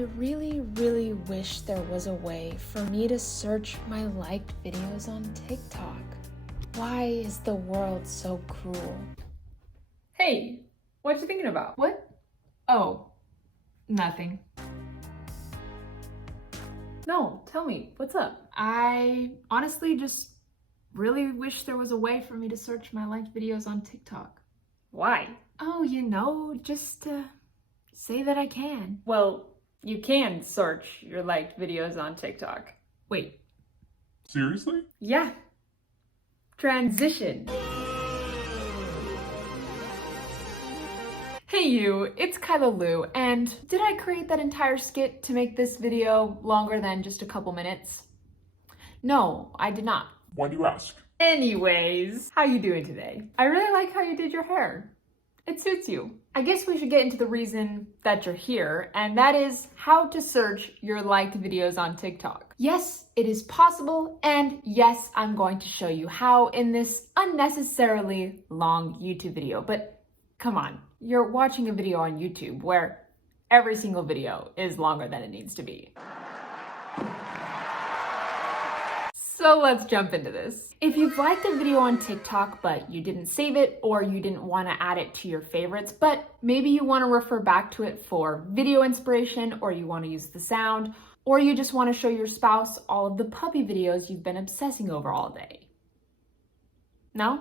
I really wish there was a way for me to search my liked videos on TikTok. Why is the world so cruel? Hey, what you thinking about? What? Oh, nothing. No, tell me, what's up? I honestly just really wish there was a way for me to search my liked videos on TikTok. Why? Oh, just to say that I can. Well, you can search your liked videos on TikTok. Wait. Seriously? Yeah. Transition. Hey you, it's Kyla Lou, and did I create that entire skit to make this video longer than just a couple minutes? No, I did not. Why do you ask? Anyways, how you doing today? I really like how you did your hair. It suits you. I guess we should get into the reason that you're here, and that is how to search your liked videos on TikTok. Yes, it is possible, and yes, I'm going to show you how in this unnecessarily long YouTube video, but come on, you're watching a video on YouTube where every single video is longer than it needs to be. So let's jump into this. If you've liked a video on TikTok, but you didn't save it or you didn't want to add it to your favorites, but maybe you want to refer back to it for video inspiration, or you want to use the sound, or you just want to show your spouse all of the puppy videos you've been obsessing over all day. No?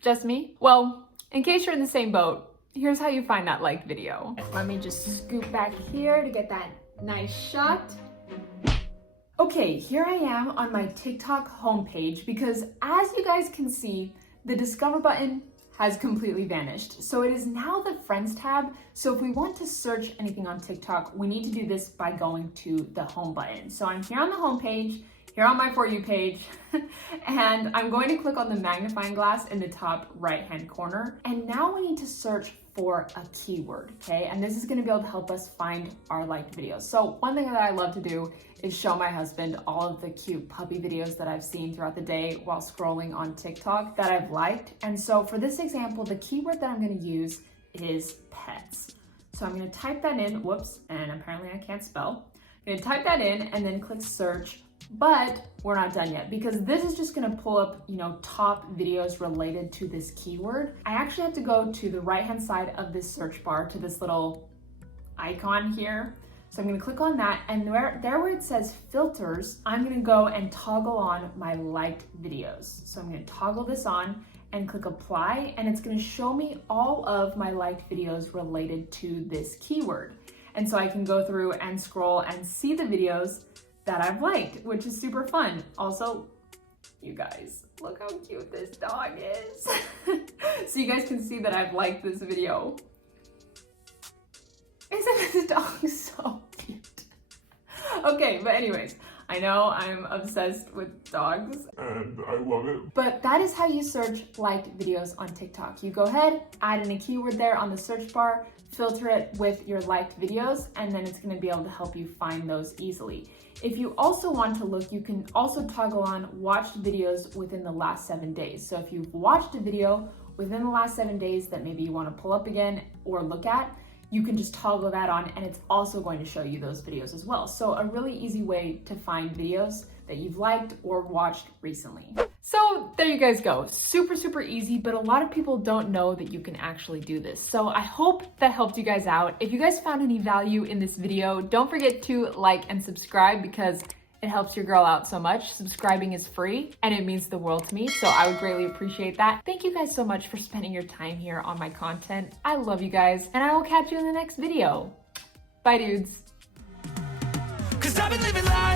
Just me? Well, in case you're in the same boat, here's how you find that liked video. Let me just scoot back here to get that nice shot. Okay, here I am on my TikTok homepage because as you guys can see, the discover button has completely vanished. So it is now the friends tab. So if we want to search anything on TikTok, we need to do this by going to the home button. So I'm here on the homepage, here on my For You page, and I'm going to click on the magnifying glass in the top right-hand corner. And now we need to search for a keyword, okay? And this is gonna be able to help us find our liked videos. So one thing that I love to do is show my husband all of the cute puppy videos that I've seen throughout the day while scrolling on TikTok that I've liked. And so for this example, the keyword that I'm gonna use is pets. So I'm gonna type that in, whoops, and apparently I can't spell. I'm gonna type that in and then click search. But we're not done yet because this is just gonna pull up, top videos related to this keyword. I actually have to go to the right-hand side of this search bar to this little icon here. So I'm gonna click on that, and there where it says filters, I'm gonna go and toggle on my liked videos. So I'm gonna toggle this on and click apply, and it's gonna show me all of my liked videos related to this keyword. And so I can go through and scroll and see the videos that I've liked, which is super fun. Also, you guys, look how cute this dog is. So you guys can see that I've liked this video. Isn't this dog so cute? Okay, but anyways, I know I'm obsessed with dogs. And I love it. But that is how you search liked videos on TikTok. You go ahead, add in a keyword there on the search bar, filter it with your liked videos, and then it's gonna be able to help you find those easily. If you also want to look, you can also toggle on watched videos within the last 7 days. So if you've watched a video within the last 7 days that maybe you want to pull up again or look at, you can just toggle that on and it's also going to show you those videos as well. So a really easy way to find videos that you've liked or watched recently. So there you guys go. Super easy, but a lot of people don't know that you can actually do this. So I hope that helped you guys out. If you guys found any value in this video, don't forget to like and subscribe because it helps your girl out so much. Subscribing is free and it means the world to me, so I would greatly appreciate that. Thank you guys so much for spending your time here on my content. I love you guys, and I will catch you in the next video. Bye, dudes. 'Cause I've been living life